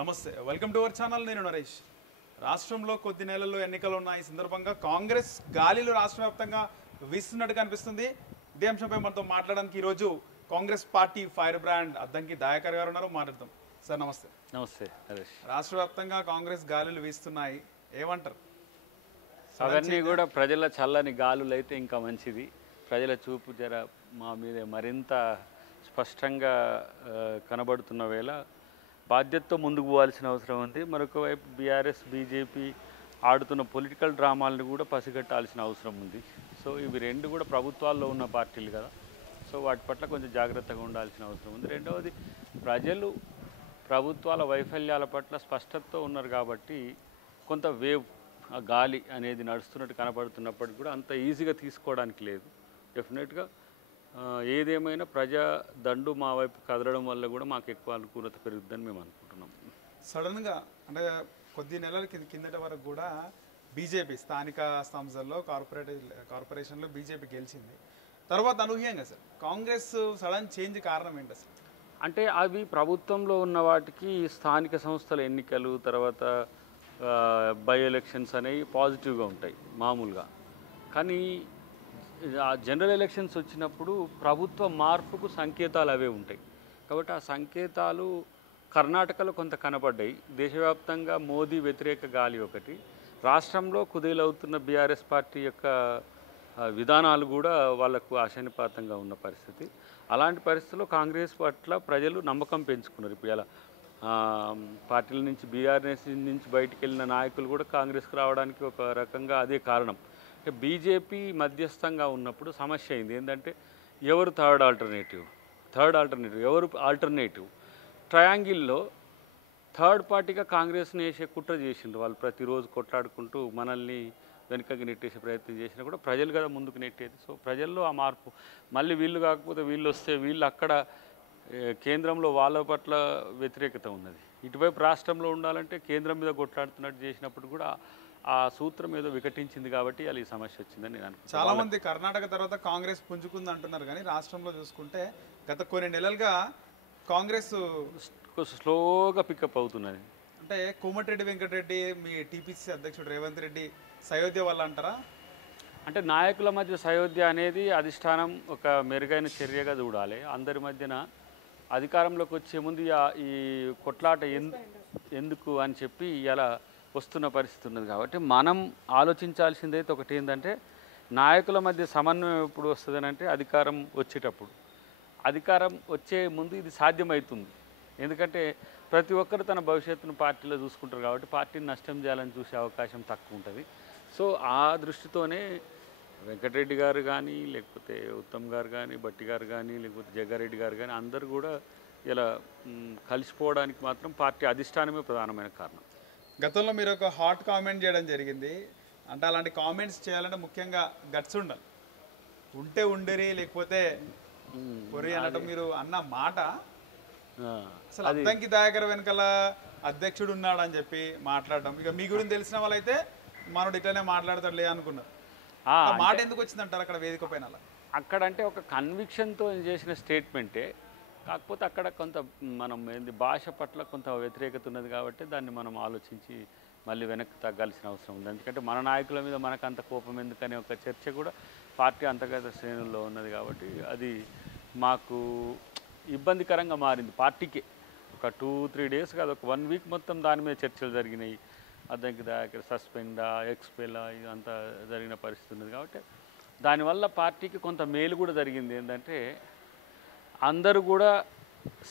నమస్తే welcome to our channel నేను నరేష్ రాష్ట్రంలో కొద్ది నెలల్లో ఎన్నికలు ఉన్నాయి ఈ సందర్భంగా కాంగ్రెస్ గాలిలో రాష్ట్ర వ్యాప్తంగా వీస్తున్నట్టు కనిపిస్తుంది ఇదే అంశంపై మనతో మాట్లాడడానికి ఈ రోజు Congress party fire brand Addanki Dayakar గారు ఉన్నారు మాట్లాడదాం సార్ నమస్తే నమస్తే నరేష్ రాష్ట్ర వ్యాప్తంగా కాంగ్రెస్ గాలులు వీస్తున్నాయి ఏమంటారు అవన్నీ కూడా ప్రజల చల్లని గాలులు అయితే ఇంకా మంచిది ప్రజల చూపు జర మా మీద మరింత స్పష్టంగా కనబడుతున్న వేళ బాధ్యతతో ముందుకు పోవాల్సిన అవసరం ఉంది మరొక వైపు బీఆర్ఎస్ బీజేపీ ఆడుతున్న పొలిటికల్ డ్రామాలను కూడా పసిగట్టాల్సిన అవసరం ఉంది సో ఇవి రెండు కూడా ప్రభుత్వాల్లో ఉన్న పార్టీలు కదా సో వాటి పట్ల కొంచెం జాగ్రత్తగా ఉండాల్సిన అవసరం ఉంది రెండవది ప్రజలు ప్రభుత్వాల వైఫల్యాల పట్ల స్పష్టతతో ఉన్నారు కాబట్టి కొంత వేవ్ ఆ గాలి అనేది నడుస్తున్నట్టు కనపడుతున్నప్పటికీ కూడా అంత ఈజీగా తీసుకోవడానికి లేదు డెఫినెట్గా ఏదేమైనా ప్రజా దండు మా వైపు కదలడం వల్ల కూడా మాకు ఎక్కువ అనుకూలత పెరుగుతుందని మేము అనుకుంటున్నాం సడన్గా అంటే కొద్ది నెలల కిందట వరకు కూడా బీజేపీ స్థానిక సంస్థల్లో కార్పొరేషన్లో బీజేపీ గెలిచింది తర్వాత అనూహ్యంగా సార్ కాంగ్రెస్ సడన్ చేంజ్ కారణం ఏంటి అసలు అంటే అవి ప్రభుత్వంలో ఉన్న వాటికి స్థానిక సంస్థల ఎన్నికలు తర్వాత బై ఎలక్షన్స్ అనేవి పాజిటివ్గా ఉంటాయి మామూలుగా కానీ జనరల్ ఎలక్షన్స్ వచ్చినప్పుడు ప్రభుత్వ మార్పుకు సంకేతాలు అవే ఉంటాయి కాబట్టి ఆ సంకేతాలు కర్ణాటకలో కొంత కనపడ్డాయి దేశవ్యాప్తంగా మోదీ వ్యతిరేక గాలి ఒకటి రాష్ట్రంలో కుదేలవుతున్న బీఆర్ఎస్ పార్టీ యొక్క విధానాలు కూడా వాళ్లకు ఆశానిపాతంగా ఉన్న పరిస్థితి అలాంటి పరిస్థితుల్లో కాంగ్రెస్ పట్ల ప్రజలు నమ్మకం పెంచుకున్నారు ఇప్పుడు ఇలా పార్టీల నుంచి బీఆర్ఎస్ నుంచి బయటికి వెళ్ళిన నాయకులు కూడా కాంగ్రెస్కి రావడానికి ఒక రకంగా అదే కారణం బీజేపీ మధ్యస్థంగా ఉన్నప్పుడు సమస్య అయింది ఏంటంటే ఎవరు థర్డ్ ఆల్టర్నేటివ్ ఎవరు ఆల్టర్నేటివ్ ట్రయాంగిల్లో థర్డ్ పార్టీగా కాంగ్రెస్ని వేసే కుట్ర చేసిండ్రు వాళ్ళు ప్రతిరోజు కొట్లాడుకుంటూ మనల్ని వెనుకకి నెట్టేసే ప్రయత్నం చేసినా కూడా ప్రజలు కదా ముందుకు నెట్టేది సో ప్రజల్లో ఆ మార్పు మళ్ళీ వీళ్ళు కాకపోతే వీళ్ళు వస్తే వీళ్ళు అక్కడ కేంద్రంలో వాళ్ళ పట్ల వ్యతిరేకత ఉన్నది ఇటువైపు రాష్ట్రంలో ఉండాలంటే కేంద్రం మీద కొట్లాడుతున్నట్టు చేసినప్పుడు కూడా ఆ సూత్రం ఏదో వికటించింది కాబట్టి అలా ఈ సమస్య వచ్చిందని నేను అనుకుంటున్నాను చాలా మంది కర్ణాటక తర్వాత కాంగ్రెస్ పుంజుకుంది అంటున్నారు కానీ రాష్ట్రంలో చూసుకుంటే గత కొన్ని నెలలుగా కాంగ్రెస్ స్లోగా పికప్ అవుతున్నది అంటే కోమటిరెడ్డి వెంకటరెడ్డి మీ టీపీసీ అధ్యక్షుడు రేవంత్ రెడ్డి సయోధ్య వల్ల అంటారా అంటే నాయకుల మధ్య సయోధ్య అనేది అధిష్టానం ఒక మెరుగైన చర్యగా చూడాలి అందరి మధ్యన అధికారంలోకి వచ్చే ముందు ఈ కొట్లాట ఎందుకు అని చెప్పి ఇలా వస్తున్న పరిస్థితి ఉన్నది కాబట్టి మనం ఆలోచించాల్సిందైతే ఒకటి ఏంటంటే నాయకుల మధ్య సమన్వయం ఎప్పుడు వస్తుందని అంటే అధికారం వచ్చేటప్పుడు అధికారం వచ్చే ముందు ఇది సాధ్యమవుతుంది ఎందుకంటే ప్రతి ఒక్కరు తన భవిష్యత్తును పార్టీలో చూసుకుంటారు కాబట్టి పార్టీని నష్టం చేయాలని చూసే అవకాశం తక్కువ ఉంటుంది సో ఆ దృష్టితోనే వెంకటరెడ్డి గారు కానీ లేకపోతే ఉత్తమ్ గారు కానీ బట్టి గారు కానీ లేకపోతే జగ్గారెడ్డి గారు కానీ అందరూ కూడా ఇలా కలిసిపోవడానికి మాత్రం పార్టీ అధిష్టానమే ప్రధానమైన కారణం గతంలో మీరు ఒక హాట్ కామెంట్ చేయడం జరిగింది అంటే అలాంటి కామెంట్స్ చేయాలంటే ముఖ్యంగా గట్స్ ఉండాలి ఉంటే ఉండరి లేకపోతే పొరి అనటం మీరు అన్న మాట అసలు అద్దంకి దయాకర్ వెనకాల అధ్యక్షుడు ఉన్నాడు అని చెప్పి మాట్లాడడం ఇక మీ గురించి తెలిసిన వాళ్ళైతే మనోడు ఇట్లనే మాట్లాడతాడులే అనుకున్నారు మాట ఎందుకు వచ్చిందంటారు అక్కడ వేదిక పైన అక్కడ అంటే ఒక కన్విక్షన్తో చేసిన స్టేట్మెంటే కాకపోతే అక్కడ కొంత మనం ఏంది భాష పట్ల కొంత వ్యతిరేకత ఉన్నది కాబట్టి దాన్ని మనం ఆలోచించి మళ్ళీ వెనక్కి తగ్గాల్సిన అవసరం ఉంది ఎందుకంటే మన నాయకుల మీద మనకు అంత కోపం ఎందుకనే ఒక చర్చ కూడా పార్టీ అంతర్గత శ్రేణుల్లో ఉన్నది కాబట్టి అది మాకు ఇబ్బందికరంగా మారింది పార్టీకి ఒక 2-3 డేస్ కాదు ఒక 1 వీక్ మొత్తం దాని మీద చర్చలు జరిగినాయి అద్దంకి దగ్గర సస్పెండా ఎక్స్పెలా ఇదంతా జరిగిన పరిస్థితి ఉన్నది కాబట్టి దానివల్ల పార్టీకి కొంత మేలు కూడా జరిగింది ఏంటంటే అందరూ కూడా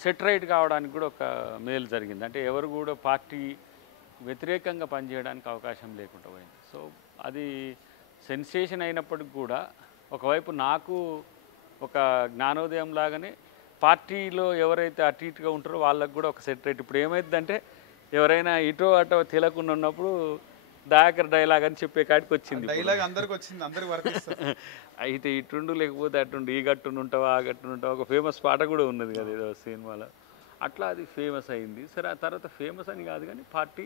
సెటరైట్ కావడానికి కూడా ఒక మేలు జరిగింది అంటే ఎవరు కూడా పార్టీ వ్యతిరేకంగా పనిచేయడానికి అవకాశం లేకుండా పోయింది సో అది సెన్సేషన్ అయినప్పటికి కూడా ఒకవైపు నాకు ఒక జ్ఞానోదయం లాగానే పార్టీలో ఎవరైతే అటు ఇటుగా ఉంటారో వాళ్ళకు కూడా ఒక సెటరైట్ ఇప్పుడు ఏమైందంటే ఎవరైనా ఇటో అటో తెలియకుండా ఉన్నప్పుడు దయాకర్ డైలాగ్ అని చెప్పే కాడికి వచ్చింది డైలాగ్ అందరికి వచ్చింది అందరికి వర్క్ అయితే ఇటుండు లేకపోతే అటుండు ఈ గట్టును ఉంటావా ఆ గట్టును ఉంటావా ఒక ఫేమస్ పాట కూడా ఉన్నది కదా ఏదో సినిమాలో అట్లా అది ఫేమస్ అయింది సరే ఆ తర్వాత ఫేమస్ అని కాదు కానీ పార్టీ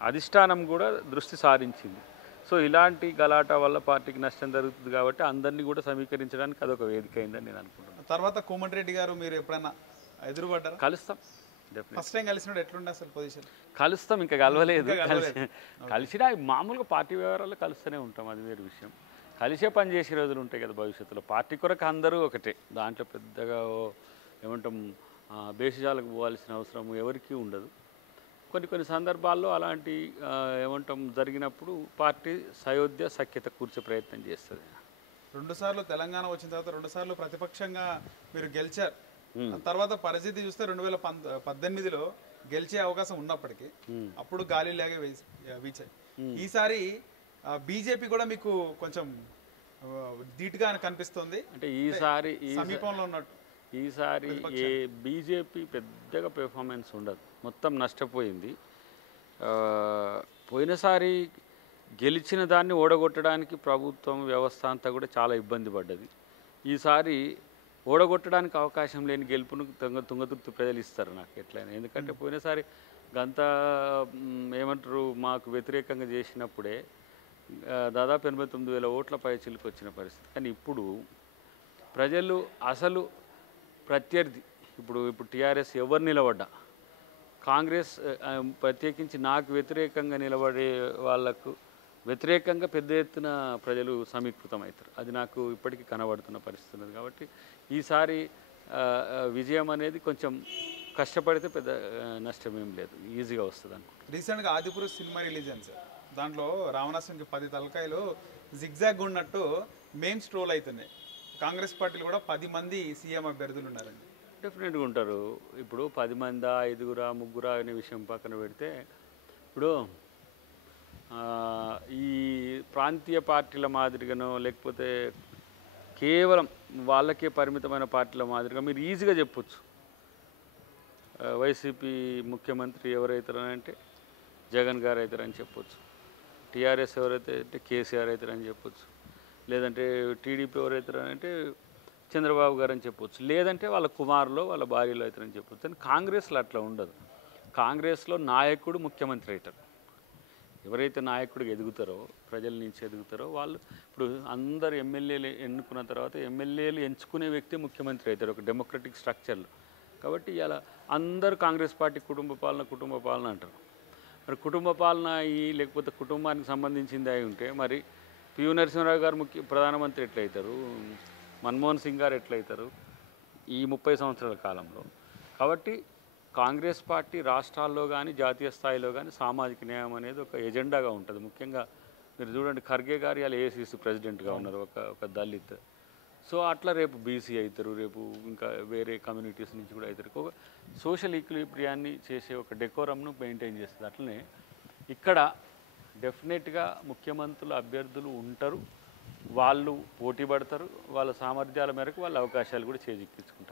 అధిష్టానం కూడా దృష్టి సారించింది సో ఇలాంటి గలాట వల్ల పార్టీకి నష్టం జరుగుతుంది కాబట్టి అందరినీ కూడా సమీకరించడానికి అదొక వేదిక అయిందని నేను అనుకుంటున్నాను తర్వాత కోమటిరెడ్డి గారు మీరు ఎప్పుడైనా ఎదురుపడ్డారా కలుస్తాం ఫస్ట్ టైం కలిసినప్పుడు ఎట్లుండే అసలు పొజిషన్? కలుస్తాం, ఇంకా కలవలేదు. కలిసినా మామూలుగా పార్టీ వ్యవహారాలు కలుస్తూనే ఉంటాం, అది వేరే విషయం. కలిసే పని చేసే రోజులు ఉంటాయి కదా భవిష్యత్తులో. పార్టీ కొరకు అందరూ ఒకటే, దాంట్లో పెద్దగా ఏమంటాం భేషజాలకు పోవాల్సిన అవసరం ఎవరికీ ఉండదు. కొన్ని సందర్భాల్లో అలాంటి ఏమంటాం జరిగినప్పుడు పార్టీ సయోధ్య సఖ్యత కూర్చే ప్రయత్నం చేస్తుంది. 2 సార్లు తెలంగాణ వచ్చిన తర్వాత 2 సార్లు ప్రతిపక్షంగా మీరు గెలిచారు. తర్వాత పరిస్థితి చూస్తే 2018లో గెలిచే అవకాశం ఉన్నప్పటికీ అప్పుడు గాలిలాగే వీచాయి. ఈసారి బీజేపీ కూడా మీకు కొంచెం ధీటుగా కనిపిస్తుంది, అంటే ఈసారి సమీపంలో ఉన్నట్టు. ఈసారి ఏ బీజేపీ పెద్దగా పెర్ఫార్మెన్స్ ఉండదు, మొత్తం నష్టపోయింది. పోయినసారి గెలిచిన దాన్ని ఓడగొట్టడానికి ప్రభుత్వం వ్యవస్థ అంతా కూడా చాలా ఇబ్బంది పడ్డది. ఈసారి ఓడగొట్టడానికి అవకాశం లేని గెలుపును తుంగతుర్తి ప్రజలు ఇస్తారు నాకు ఎట్లయినా. ఎందుకంటే పోయినసారి గంత ఏమంటారు మాకు వ్యతిరేకంగా చేసినప్పుడే దాదాపు 89,000 ఓట్ల పైచిలకు వచ్చిన పరిస్థితి. కానీ ఇప్పుడు ప్రజలు అసలు ప్రత్యర్థి ఇప్పుడు టీఆర్ఎస్ ఎవరు నిలబడ్డా, కాంగ్రెస్ ప్రత్యేకించి నాకు వ్యతిరేకంగా నిలబడే వాళ్లకు వ్యతిరేకంగా పెద్ద ఎత్తున ప్రజలు సమీకృతం అవుతారు. అది నాకు ఇప్పటికీ కనబడుతున్న పరిస్థితి ఉన్నది. కాబట్టి ఈసారి విజయం అనేది కొంచెం కష్టపడితే పెద్ద నష్టం ఏం లేదు, ఈజీగా వస్తుంది అనుకుంటున్నాను. రీసెంట్గా ఆదిపురుష్ సినిమా రిలీజ్ అయింది సార్. దాంట్లో రావణాసునికి 10 తలకాయలు జిగ్జాగ్ ఉన్నట్టు మేమ్స్ ట్రోల్ అవుతున్నాయి. కాంగ్రెస్ పార్టీలు కూడా 10 మంది సీఎం అభ్యర్థులు ఉన్నారండి. డెఫినెట్గా ఉంటారు. ఇప్పుడు 10 మందా 5గురా 3గురా అనే విషయం పక్కన పెడితే, ఇప్పుడు ఈ ప్రాంతీయ పార్టీల మాదిరిగానో లేకపోతే కేవలం వాళ్ళకే పరిమితమైన పార్టీల మాదిరిగా మీరు ఈజీగా చెప్పొచ్చు వైసీపీ ముఖ్యమంత్రి ఎవరైతారంటే జగన్ గారు అవుతారని చెప్పొచ్చు, టీఆర్ఎస్ ఎవరైతే అంటే కేసీఆర్ అవుతారని చెప్పొచ్చు, లేదంటే టీడీపీ ఎవరైతారంటే చంద్రబాబు గారు అని చెప్పొచ్చు, లేదంటే వాళ్ళ కుమారులో వాళ్ళ భార్యలో అవుతారని చెప్పొచ్చు. కానీ కాంగ్రెస్లో అట్లా ఉండదు. కాంగ్రెస్లో నాయకుడు ముఖ్యమంత్రి అవుతారు. ఎవరైతే నాయకుడికి ఎదుగుతారో, ప్రజల నుంచి ఎదుగుతారో వాళ్ళు ఇప్పుడు అందరు ఎమ్మెల్యేలు ఎన్నుకున్న తర్వాత ఎమ్మెల్యేలు ఎంచుకునే వ్యక్తి ముఖ్యమంత్రి అవుతారు ఒక డెమోక్రటిక్ స్ట్రక్చర్లో. కాబట్టి ఇలా అందరూ కాంగ్రెస్ పార్టీ కుటుంబ పాలన అంటారు. మరి కుటుంబ పాలన లేకపోతే కుటుంబానికి సంబంధించింది అయి ఉంటే మరి పివి నరసింహారావు గారు ప్రధానమంత్రి ఎట్లయితారు, మన్మోహన్ సింగ్ గారు ఎట్లయితారు ఈ 30 సంవత్సరాల కాలంలో? కాబట్టి కాంగ్రెస్ పార్టీ రాష్ట్రాల్లో కానీ జాతీయ స్థాయిలో కానీ సామాజిక న్యాయం అనేది ఒక ఎజెండాగా ఉంటుంది. ముఖ్యంగా మీరు చూడండి, ఖర్గే గారు ఇలా ఏఐసిసి ప్రెసిడెంట్గా ఉన్నారు, ఒక దళిత్. సో అట్లా రేపు బీసీ అవుతారు, రేపు ఇంకా వేరే కమ్యూనిటీస్ నుంచి కూడా అవుతారు. ఒక సోషల్ ఈక్విలిబ్రియాన్ని చేసే ఒక డెకోరంను మెయింటైన్ చేస్తుంది. అట్లనే ఇక్కడ డెఫినెట్గా ముఖ్యమంత్రులు అభ్యర్థులు ఉంటారు, వాళ్ళు పోటీ పడతారు, వాళ్ళ సామర్థ్యాల మేరకు వాళ్ళ అవకాశాలు కూడా చేజిక్కించుకుంటారు.